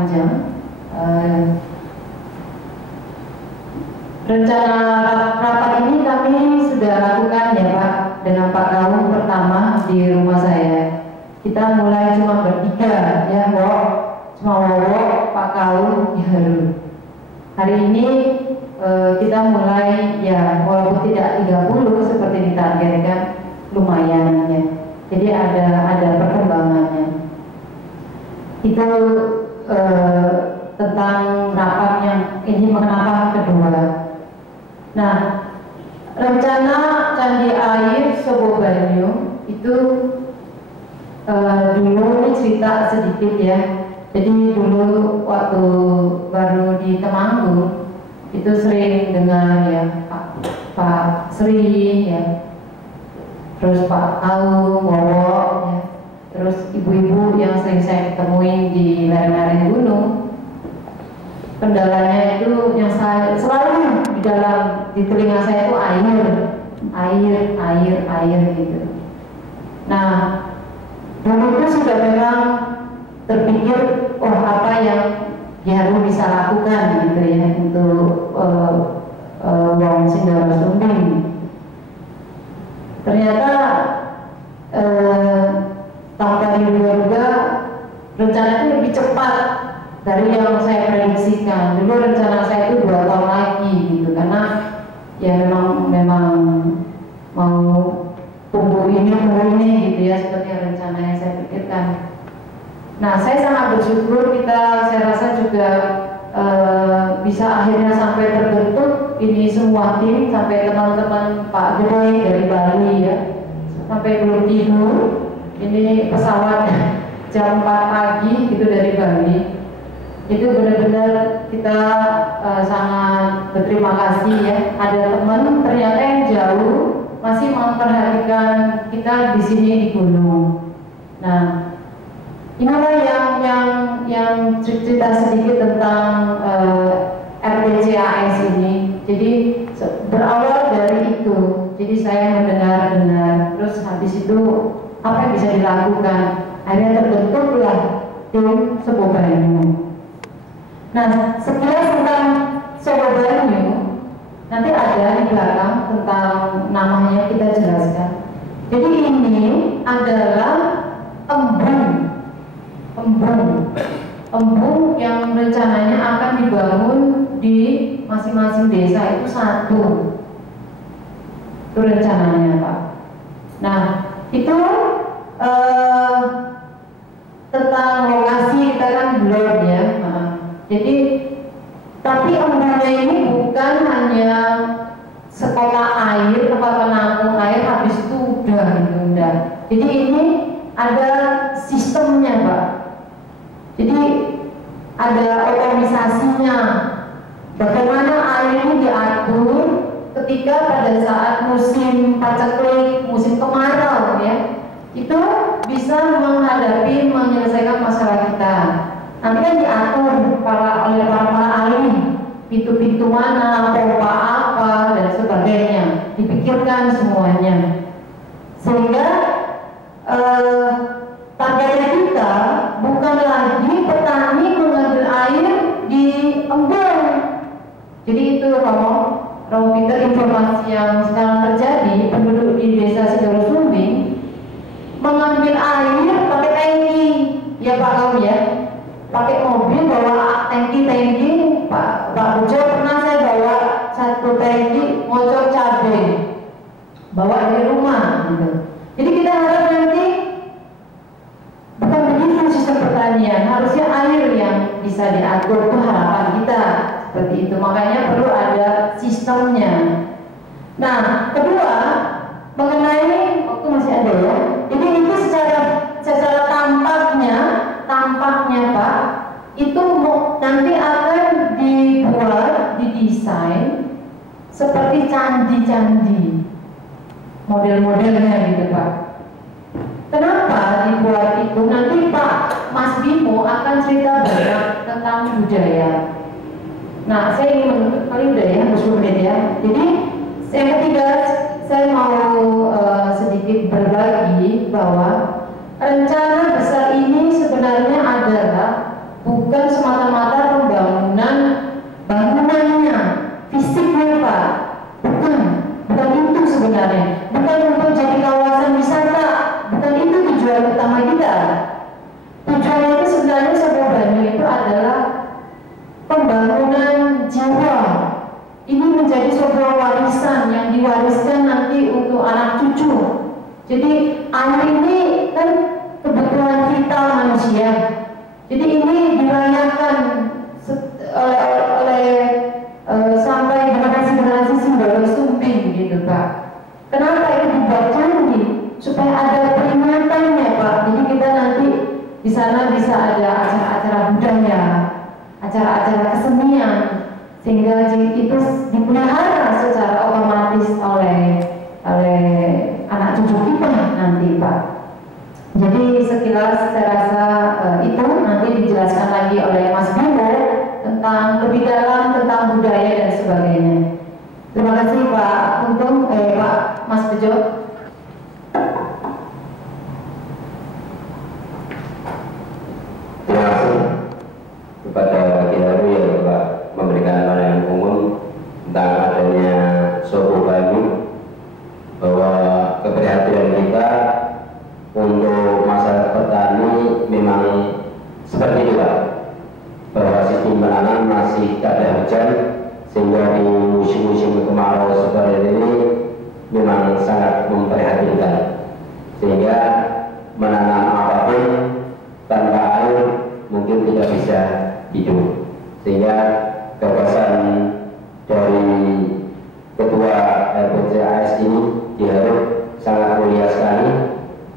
panjang. Rencana rapat ini kami sudah lakukan ya Pak, dengan Pak Kaum pertama di rumah saya. Kita mulai cuma bertiga ya, cuma Wowo, Pak Kaum, Haru. Hari ini kita mulai ya, walaupun tidak 30 seperti ditargetkan, lumayan ya. Jadi ada perkembangannya. Itu tentang rapat yang ini mengenapa kedua. Nah, rencana Candi Air Sobobanyu itu dulu ini cerita sedikit ya. Jadi dulu waktu baru di Temanggung itu sering dengar ya Pak Sri ya, terus Pak Kaum, Wowo ya, terus ibu-ibu yang sering saya ketemuin di lereng-lereng gunung. Kendalanya itu yang saya selalu di telinga saya itu air gitu. Nah, dulu itu sudah memang terpikir, oh apa yang Haru bisa lakukan gitu ya untuk Wong Sindoro Sumbing. Ternyata tahun 2022 rencana itu lebih cepat dari yang saya prediksikan. Dulu rencana saya itu 2 tahun lagi gitu, karena ya memang mau tumbuh ini gitu ya, seperti rencana yang saya pikirkan. Nah, saya sangat bersyukur saya rasa juga bisa akhirnya sampai terbentuk ini semua tim, sampai teman-teman Pak Gede dari Bali ya, sampai belum tidur. Ini pesawat jam 4 pagi gitu dari Bali. Itu benar-benar kita sangat berterima kasih ya. Ada teman ternyata yang jauh masih memperhatikan kita di sini di gunung. Nah, inilah yang cerita sedikit tentang RTCAS ini. Jadi berawal dari itu. Jadi saya mendengar, terus habis itu apa yang bisa dilakukan? Akhirnya terbentuklah tim Sobobanyu. Nah, sekilas tentang Sobobanyu, nanti ada di belakang tentang namanya kita jelaskan. Jadi ini adalah embung yang rencananya akan dibangun di masing-masing desa itu satu. Itu rencananya Pak. Nah, itu tentang lokasi kita kan belum ya. Jadi, tapi embungnya ini bukan hanya sekolah air, tempat penampung air habis itu udah gitu, enggak. Jadi ini ada sistemnya Pak. Jadi ada organisasinya. Bagaimana air ini diatur ketika pada saat musim paceklik, musim kemarau ya, itu bisa menyelesaikan masalah kita. Nanti kan diatur oleh para ahli, pintu-pintu mana, pompa apa dan sebagainya, dipikirkan semuanya. Sehingga targetnya kita bukan lagi petani mengambil air di embung. Jadi itu Romo Peter, informasi yang sekarang terjadi, penduduk di desa Sindoro Sumbing mengambil air pakai tangki, ya Pak Kaum ya, pakai mobil bawa tangki. Pak Bujo pernah saya bawa satu tangki ngocok cabai, bawa dari rumah gitu. Jadi kita harap nanti bukan begitu sistem pertanian, harusnya air yang bisa diatur, itu harapan kita seperti itu. Makanya perlu ada sistemnya. Nah, kedua mengenai waktu masih ada ya. Jadi itu secara tampaknya Pak, itu nanti akan didesain seperti candi-candi, model-modelnya gitu Pak. Kenapa dibuat itu? Nanti Pak Mas Bimo akan cerita banyak tentang budaya. Nah, saya ingin kali udah ya, 20 menit ya. Jadi yang ketiga, saya mau sedikit berbagi bahwa rencana besar ini sebenarnya adalah bukan semata Jadi air ini kan kebutuhan vital manusia. Jadi ini dirayakan oleh sampai generasi-generasi Sindoro Sumbing gitu Pak. Kenapa itu dibuat candi? Supaya ada peringatannya Pak. Jadi kita nanti di sana bisa ada acara-acara budaya, acara-acara kesenian, sehingga itu dipelihara secara otomatis oleh anak cucu kita nanti Pak. Jadi sekilas saya rasa itu nanti dijelaskan lagi oleh Mas Bimo tentang lebih dalam tentang budaya dan sebagainya. Terima kasih Pak Untung, Pak Mas Bejo. Terima kasih kepada Kiharu yang telah memberikan pandangan umum tentang adanya suku Banyu, bahwa keprihatinan kita untuk masyarakat petani memang seperti itu Pak, bahwa sistem penanam masih tak ada hujan, sehingga di musim-musim kemarau seperti ini memang sangat memprihatinkan, sehingga menanam apapun tanpa air mungkin tidak bisa hidup. Sehingga gagasan dari Ketua RPCAS ini diharap sangat mulia sekali.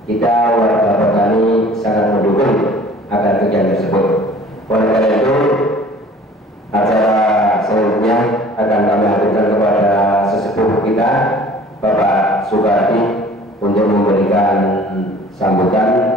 Kita warga petani sangat mendukung akan kegiatan tersebut. Oleh karena itu, acara selanjutnya akan kami hadirkan kepada sesepuh kita, Bapak Sukarti, untuk memberikan sambutan